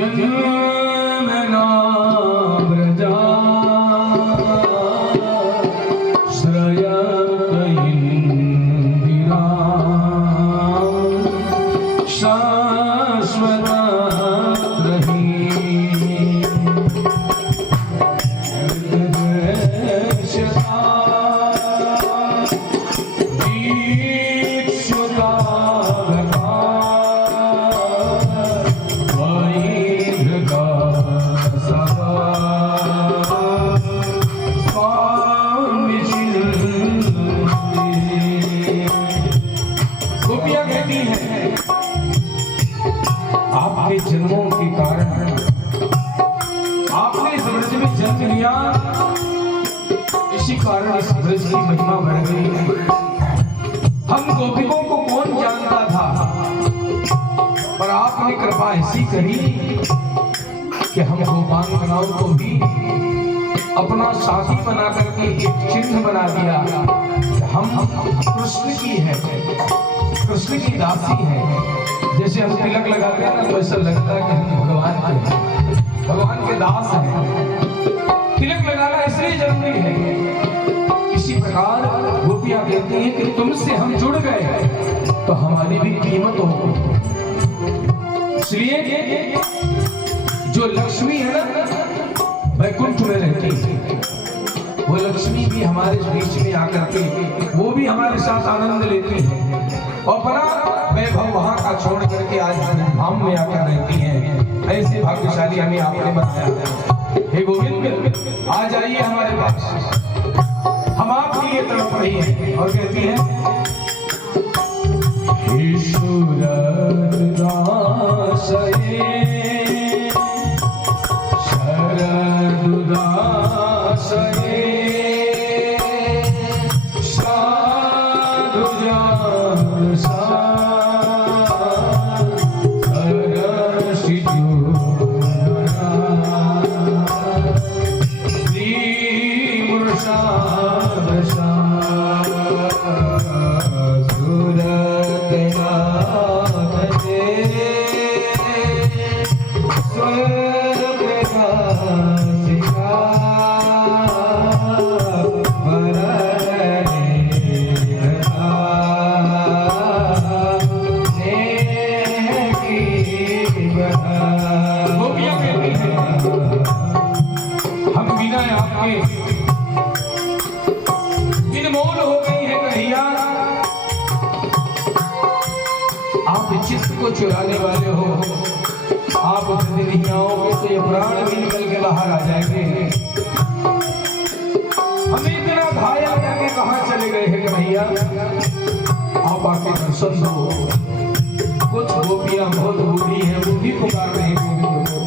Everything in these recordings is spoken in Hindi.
जन्मना व्रजा श्रयत इंदिरा शाश्वत रही आपके जन्मों के कारण आपने इस ब्रज में जन्म लिया, इसी कारण इस ब्रज की महिमा बढ़ गई है। हम गोपियों को कौन जानता था, पर आपने कृपा ऐसी करी कि हम गोपांगनाओं को भी अपना साथी बना करके एक चिन्ह बना दिया कि हम कृष्ण की है, कृष्ण की दासी है। जैसे हम तिलक लगाते हैं ना, तो ऐसा लगता है कि हम भगवान के दास हैं। तिलक लगाना इसलिए जरूरी है। इसी प्रकार गोपियां कहती हैं कि तुमसे हम जुड़ गए तो हमारी भी कीमत हो। इसलिए जो लक्ष्मी है ना वैकुंठ में रहती है, वो लक्ष्मी भी हमारे बीच में आकर के वो भी हमारे साथ आनंद लेती है और बड़ा वैभव वहां का छोड़ करके आज धाम में आकर रहती हैं। ऐसे भाग्यशाली हमें आपने बताया। हे गोविंद, आ जाइए हमारे पास, हम आपके लिए तड़प रही हैं और कहती हैं इनमोल हो गई है कन्हैया, आप चित्त को चुराने वाले हो। आप अपने नहीं आओगे तो ये प्राण भी निकल के बाहर आ जाएंगे। हमें इतना घायल करके कहाँ चले गए हैं कन्हैया, आप आके दर्शन दो। कुछ गोपियां बहुत बूढ़ी हैं, वो भी पुकार रही गोविंद को।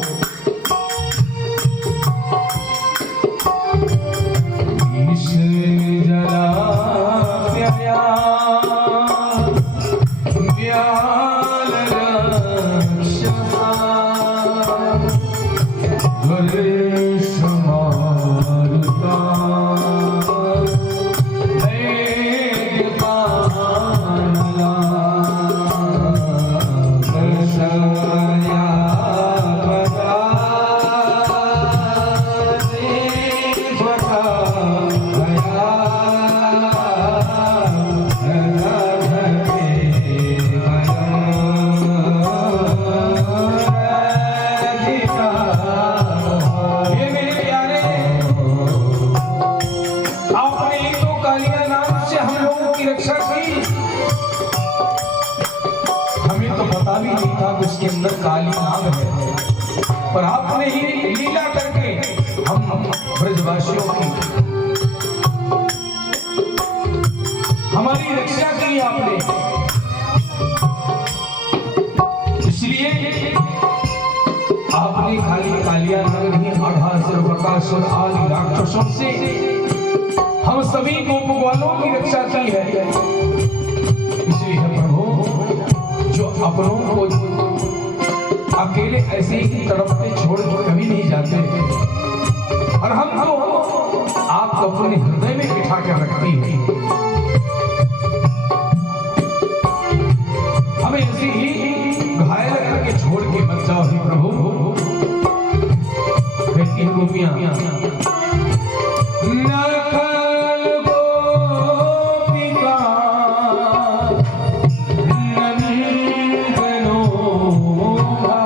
उसके अंदर काली नाग है, पर आपने ही लीला करके हम ब्रजवासियों की हमारी रक्षा की आपने। इसलिए आपने खाली कालिया नाग नहीं, 18 बकासुर आदि राक्षसों से हम सभी गोप ग्वालों की रक्षा की है। इसलिए प्रभु जो अपनों को अकेले ऐसे ही तड़पते छोड़ कभी नहीं जाते, और हम तो आपको अपने हृदय में बिठा कर रखती है। हमें ऐसे ही घायल करके छोड़ के मत जाओ प्रभु। गोपियां नखल गोपिका नंदनो भवा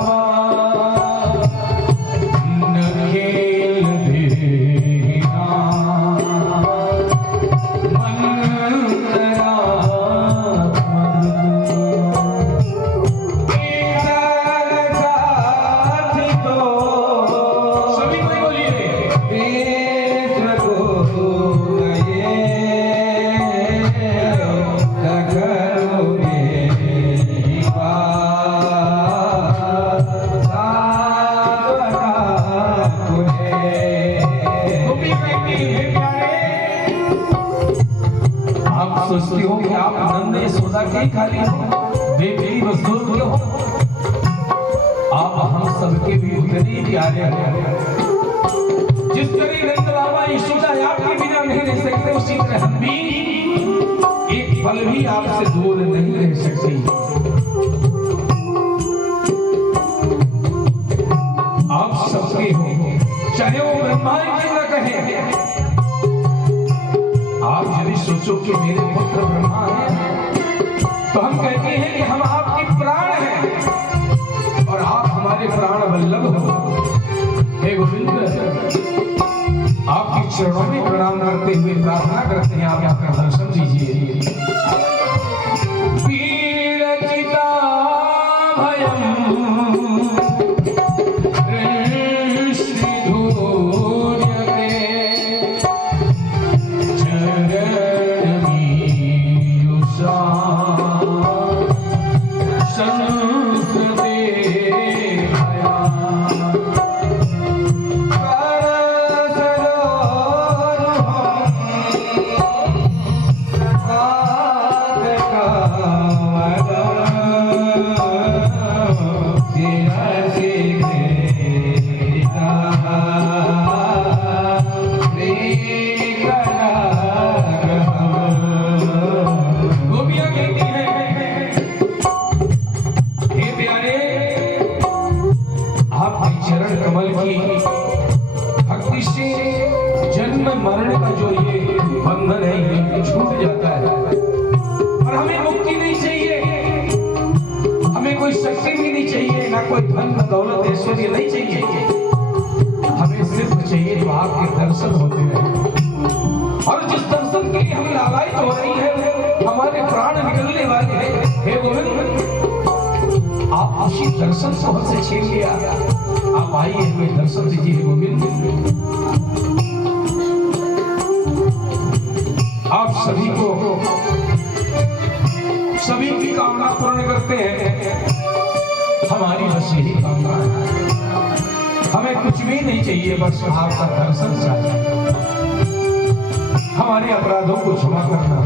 नखेल देना मंदरा सोचती हो कि आप नंद यशोदा के खाली हो, बेबी मजदूर क्यों हो? आप हम सबके भी उतने ही प्यारे हैं। जिस तरह नंद बाबा यशोदा आपके बिना नहीं रह सकते, उसी तरह हम भी एक पल भी आपसे दूर नहीं रह सकते। आप सबके हो, चाहे वो ब्रह्मा जी न कहे। आप यदि सोचो कि मेरे पुत्र ब्रह्मा हैं, तो हम कहते हैं कि हम आपके प्राण हैं और आप हमारे प्राण वल्लभ हो। हे गोविंद, आपके चरणों में प्रणाम करते हुए प्रार्थना करते हैं, आप आपका दर्शन दीजिए। वीरचिता भयम मरण का जो ये बंधन है, ये छूट जाता है। और हमें मुक्ति नहीं चाहिए, हमें कोई शक्ति भी नहीं चाहिए, ना कोई धन दौलत ऐश्वर्य नहीं चाहिए। हमें सिर्फ चाहिए तो आपके दर्शन होते रहे। और जिस दर्शन के लिए हम लालायित हो रही है, हमारे प्राण निकलने वाले हैं। हे गोविंद, आप उसी दर्शन को हमसे छीन लिया। आप आइए, हमें दर्शन दीजिए गोविंद। आप सभी को सभी की कामना पूर्ण करते हैं। हमारी बस यही कामना है, हमें कुछ भी नहीं चाहिए, बस आपका दर्शन चाहिए। हमारे अपराधों को क्षमा करना।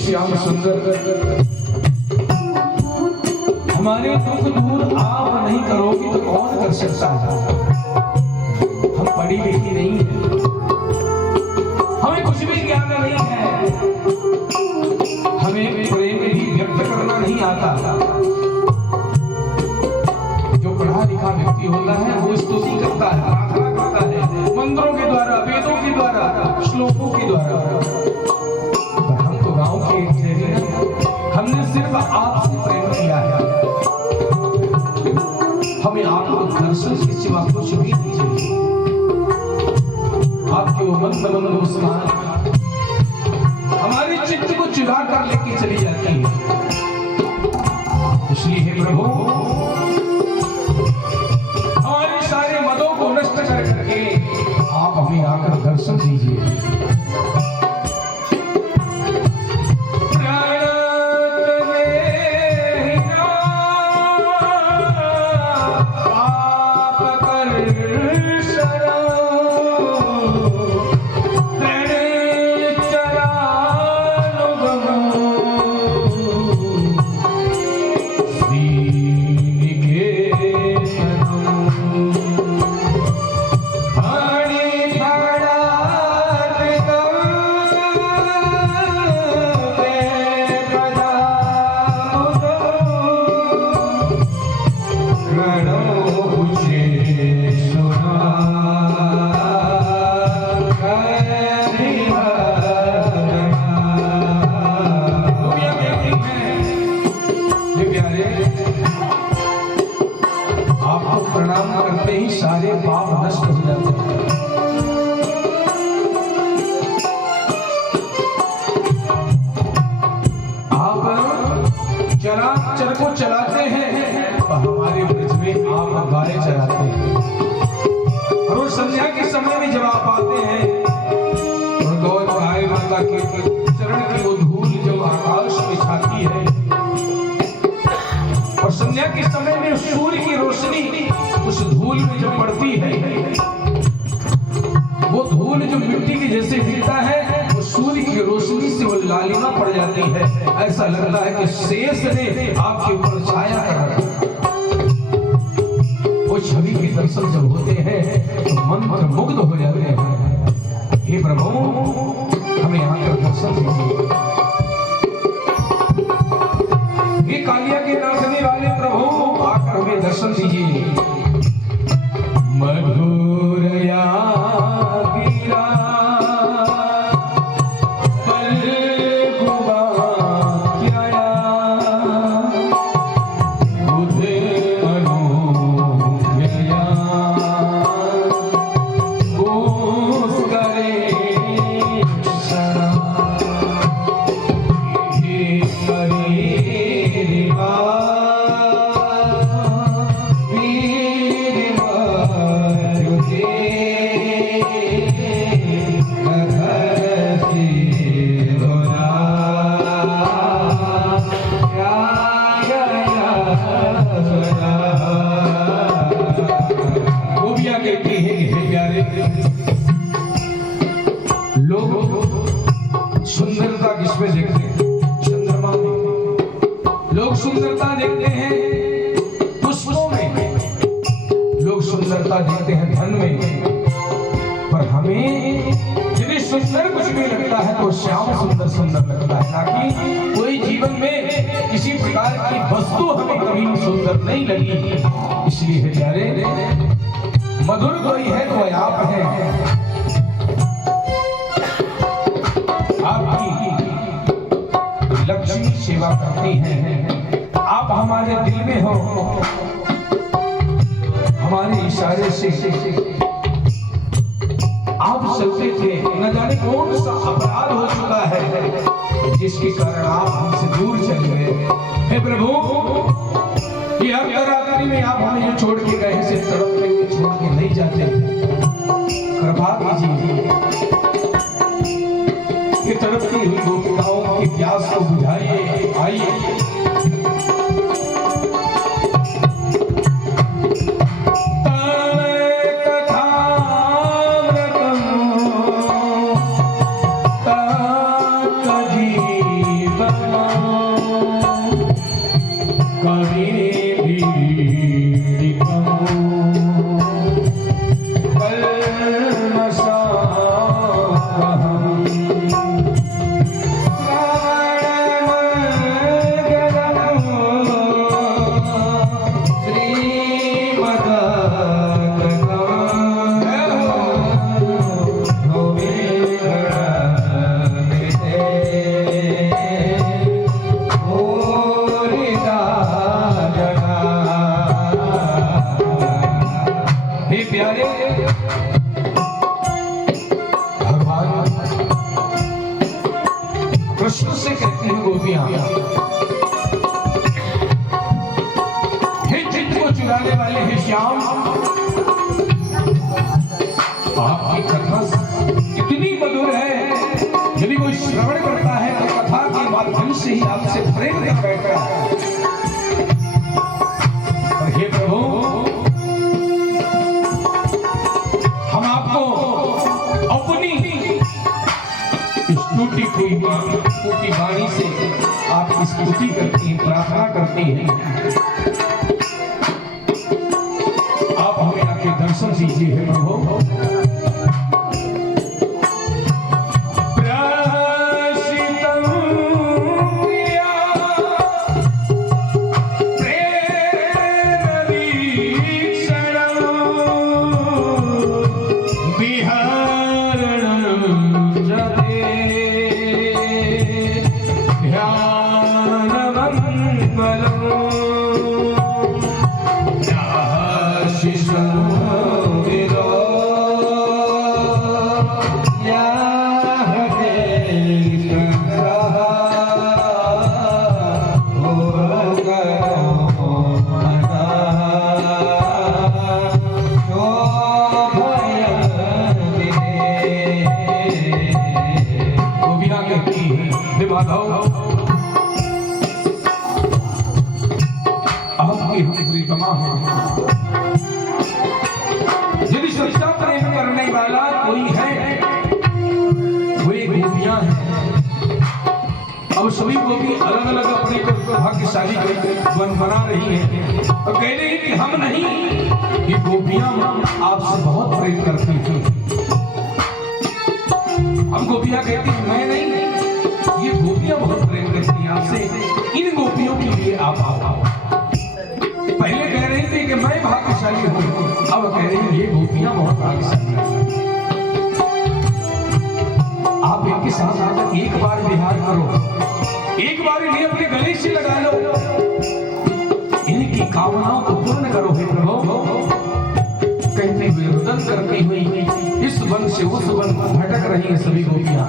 श्याम सुंदर, हमारे दुख दूर आप नहीं करोगे तो कौन कर सकता है? हम पढ़ी लिखी नहीं है, हमें कुछ भी ज्ञान नहीं है, हमें प्रेम भी व्यक्त करना नहीं आता। जो पढ़ा लिखा व्यक्ति होता है वो स्तुति करता है, प्रार्थना करता है, मंत्रों के द्वारा, वेदों के द्वारा, श्लोकों के द्वारा। हमने सिर्फ आपसे प्रेम किया है, हमें आपको दर्शन के सिवा कुछ भी नहीं चाहिए। आपके वो मन मगन मुस्कान हमारे चित्त को चुरा कर लेके चली जाती है। इसलिए हे प्रभु हमारे सारे मदों को नष्ट कर करके आप हमें आकर दर्शन दीजिए। सारे पाप नष्ट हो जाते हैं। आप चराचर को चलाते हैं और हमारे ब्रज में आप गाय चराते हैं। और उस संध्या के समय में जब आप आते हैं और गौ गाय माता के चरण की वो धूल जब आकाश में छाती है और संध्या के समय में सूर्य की रोशनी उस धूल में जो पड़ती है, वो धूल जो मिट्टी के जैसे दिखता है, वो सूर्य की रोशनी से वो लालिमा पड़ जाती है। ऐसा लगता है कि शेष ने आपके ऊपर छाया कर रखा। वो छवि के दर्शन जब होते हैं तो मंत्र मुग्ध हो जाते हैं। हे प्रभु हमें आकर दर्शन दीजिए। ये कालिया के नाचने वाले प्रभु आकर हमें दर्शन दीजिए। मधुरया गिरा पलगुआ क्या बुध अनुज्ञया घोष करे शरण सुंदरता किसमें देखते हैं? चंद्रमा में। लोग सुंदरता देखते हैं पुष्पों में, लोग सुंदरता देखते हैं धन में, पर हमें जिन्हें सुंदर कुछ भी लगता है तो श्याम सुंदर सुंदर लगता है, ना कि कोई जीवन में किसी प्रकार की वस्तु हमें कभी सुंदर नहीं लगी। इसलिए है प्यारे मधुर कोई है तो आप हैं। आपकी लक्ष्मी सेवा करती हैं, आप हमारे दिल में हो, हमारे इशारे से आप चलते थे। न जाने कौन सा अपराध हो चुका है जिसके कारण आप हमसे दूर चले गए। हे प्रभु ये अर्धरात्रि में आप हमें छोड़ के गए से तड़पते हुए छोड़ के नहीं जाते। कृपा कीजिए कि तड़पती हुई गोपिकाओं की प्यास को बुझाइए। आइए कृष्ण से कहती हैं गोपियां से ही आपसे प्रेम कर बैठा है। और हे प्रभु, हम आपको अपनी टूटी वाणी से आपकी स्तुति करती हैं, प्रार्थना करती हैं। आप हमें आपके दर्शन दीजिए हे प्रभु। यदि सच्चा प्रेम करने वाला कोई है, वो ये गोपियां हैं। अब सभी गोपी अलग अलग अपने को भाग्यशाली बना रही हैं और कह रही कि हम नहीं, ये गोपियां आपसे बहुत प्रेम करती थी। हम गोपियां कहती मैं नहीं, ये गोपियां बहुत प्रेम करती हैं आपसे। इन गोपियों के लिए आप आओ। पहले कह रही थी कि मैं भाग्यशाली हूं, अब कह रही हूं ये गोपियां बहुत भाग्यशाली हैं। आप इनके साथ आकर एक बार विहार करो, एक बार इन्हें अपने गले से लगा लो, इनकी कामनाओं को पूर्ण करो हे प्रभु। कहते हुए रुदन करती हुई इस वन से उस वन भटक रही हैं सभी गोपियां।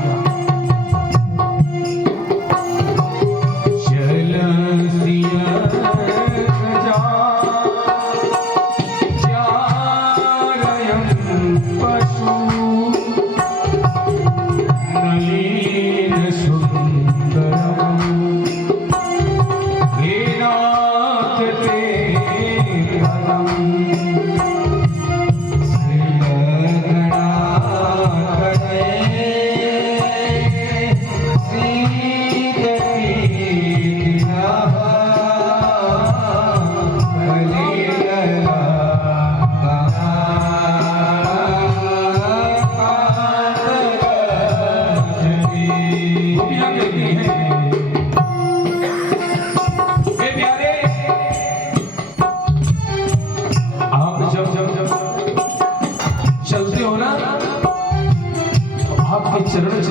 चरण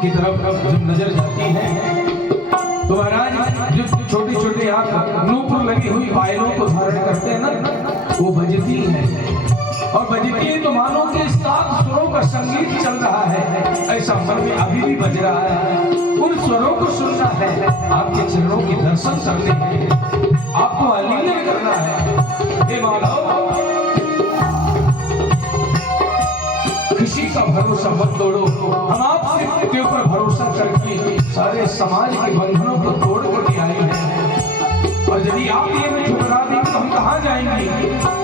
की तरफ जब नजर जाती है तो महाराज जो छोटी छोटी आंख नूपुर लगी हुई पायलों को धारण करते हैं ना, वो बजती है और बजती है तो मानो के 7 स्वरों का संगीत चल रहा है, ऐसा मन में अभी भी बज रहा है। उन स्वरों को सुनना है, आपके चरणों के दर्शन करने हैं, आपको आलिंगन करना है। हे माधव, किसी का भरोसा मत तोड़ो। हम आप सिर्फ के ऊपर भरोसा करके सारे समाज के बंधनों को तोड़ कर आए हैं, और यदि आप ये में ठुकरा दें तो हम कहां जाएंगे?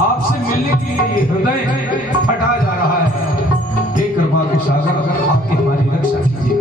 आपसे मिलने के लिए हृदय फटा जा रहा है। हे कृपा के सागर, अगर आपकी हमारी रक्षा कीजिए।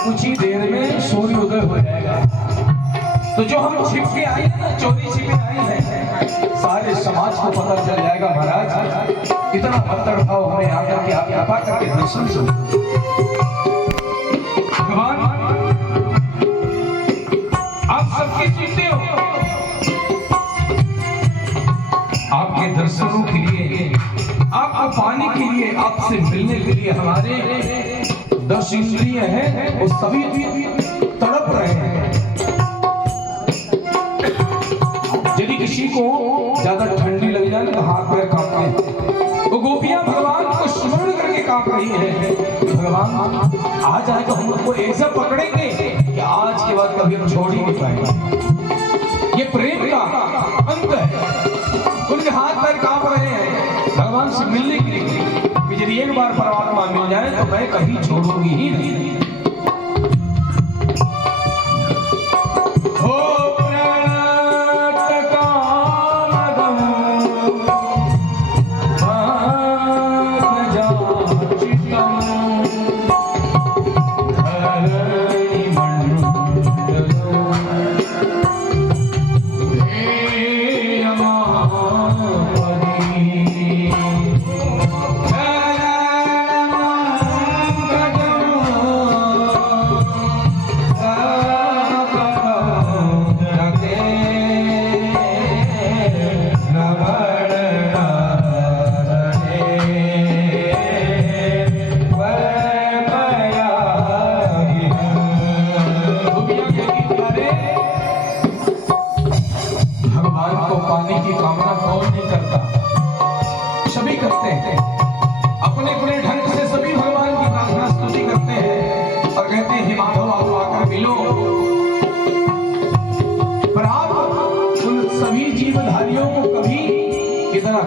कुछ ही देर में सूर्य उदय हो जाएगा। तो जो हम छिप के आए हैं ना, चोरी छिपे आए हैं, सारे समाज को पता चल जाएगा महाराज। इतना मत तड़पाओ, हमें आकर के आप कृपा करके दर्शन सुनो। भगवान आप सबकी सुनते हो, आपके दर्शनों के लिए, आपको पाने के लिए, आपसे मिलने के लिए हमारे 10 इंद्रिय हैं, वो सभी तड़प रहे हैं। यदि किसी को ज्यादा ठंडी लग जाए तो हाथ पैर कांपते हैं। वो गोपियां भगवान को स्मरण करके कांप रही है, भगवान आ जाए तो हम उनको ऐसा पकड़ेंगे कि आज के बाद कभी हम छोड़ ही नहीं पाएंगे। ये प्रेम का अंत है। उनके हाथ पैर कांप रहे हैं भगवान से मिलने के लिए कि यदि एक बार परमात्मा मिल जाए तो मैं कभी छोड़ूंगी ही नहीं।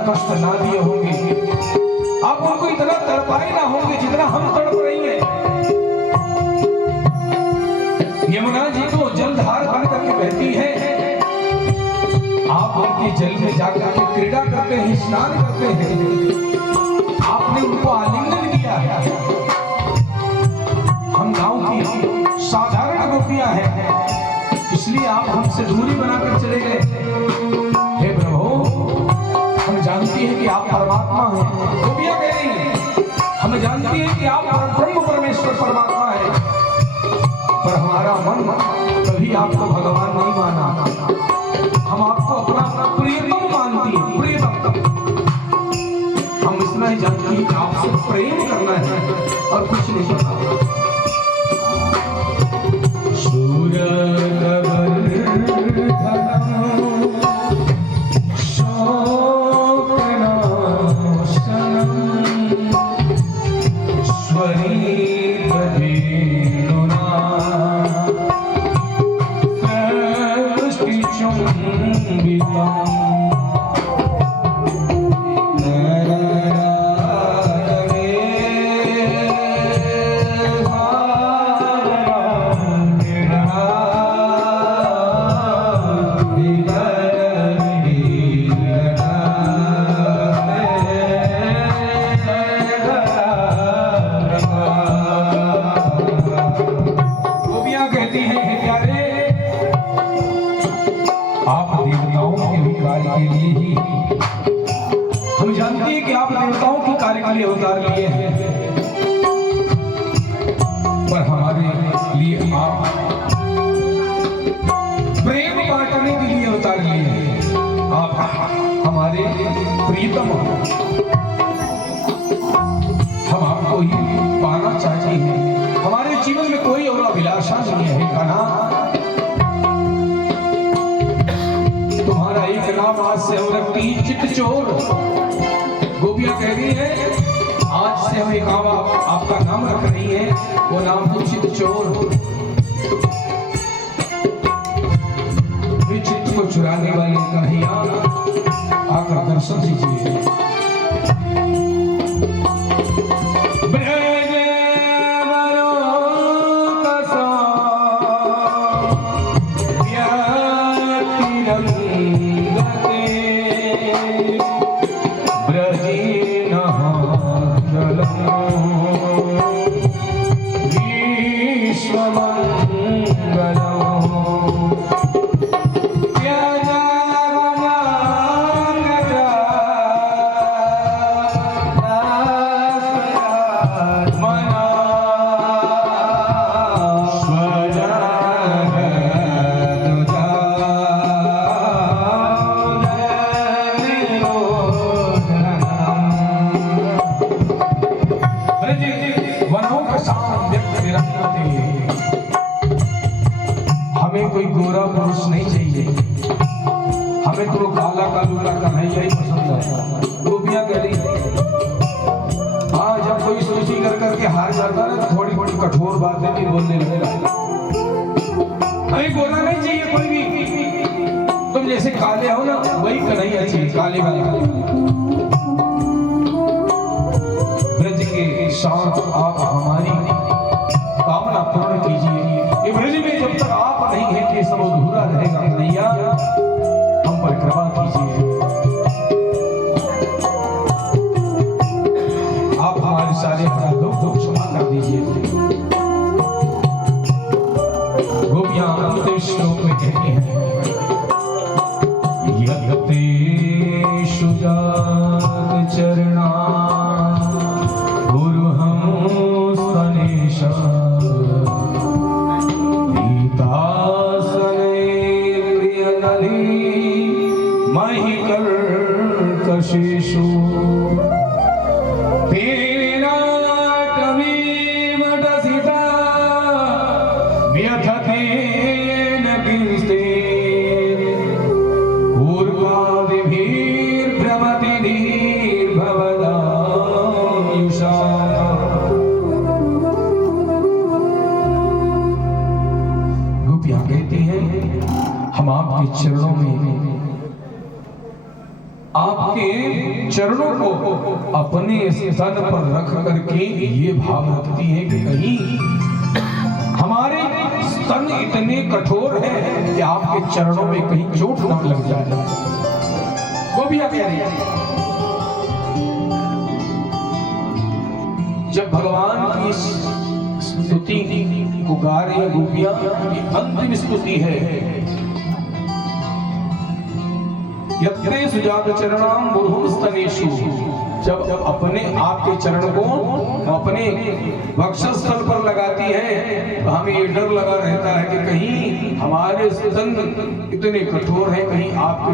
कष्ट ना दिए होंगे, आप उनको इतना तड़पाए ना होंगे जितना हम तड़प रही हैं। यमुना जी को जलधार बन करके बहती है, आप उनके जल में जाकर के क्रीड़ा करते हैं, स्नान करते हैं, आपने उनको आलिंगन किया है। हम गांव की साधारण गोपियां हैं, इसलिए आप हमसे दूरी बनाकर चले गए। हे प्रभु, हम जानती हैं कि आप परमात्मा हैं। गोपियां कह रही हैं, हम जानती हैं कि आप ब्रह्म परमेश्वर परमात्मा हैं, पर हमारा मन कभी आपको भगवान नहीं माना। हम आपको अपना प्रियतम मानती हैं, प्रियतम। हम इतना ही जानती हैं कि आपसे प्रेम करना है और कुछ नहीं करना। अवतार लिए हैं, पर हमारे लिए आप प्रेम बांटने के लिए अवतार लिए हैं। आप हमारे प्रियतम हो, हम आपको ही पाना चाहते हैं। हमारे जीवन में कोई और अभिलाषा नहीं है। कान्हा, तुम्हारा एक नाम आज से हम रखती चित चोर। गोपियां कह रही है, आज से हम एक आपका नाम रख रही है, वो नाम है चित चोर। चित्त को चुराने वाली कन्हैया, आकर दर्शन दीजिए। हमें कोई गोरा पुरुष नहीं चाहिए, हमें तो काला कालूला कन्हैया ही पसंद है। गोपियां कह रही हाँ, जब कोई स्तुति कर करके हार जाता है तो थोड़ी बड़ी कठोर बातें भी बोलने लगेगा। हमें गोरा नहीं चाहिए कोई भी, तुम जैसे काले हो ना वही कन्हैया चाहिए, काले वाले। ब्रज के साथ आप हमारी कामना पूर्ण कीजिए। ये ब्रज में जब तक आप नहीं है कि सब अधूरा रहेगा। कन्हैया हम पर कृपा कीजिए, आप हमारे सारे अपराधों को क्षमा कर दीजिए। गोपियां अंतिम श्लोक में कहती हैं यतेषु जात चरणा गुरुहंस्तनेशा पीतासने प्रियनली महिकर्कशेषु व्यथतेन किंस्ते पूर्वादिभिर्भ्रमति निर्भवदायुषा। गोपियां कहती हैं हम आपके चरणों में, आपके चरणों को अपने स्तन पर रख करके ये भाव रखती है कि कहीं हमारे स्तन इतने कठोर हैं कि आपके चरणों में कहीं चोट न लग जाए। वो भी आप कह रही है जब भगवान की स्तुति को गा रही गोपियां, अंतिम स्तुति है यत्रे सुजात चरणाम मुरुहंस्तनेषु। जब अपने आपके चरण को अपने वक्षस्थल पर लगाती है तो हमें ये डर लगा रहता है कि कहीं हमारे स्तन इतने कठोर हैं, कहीं आपके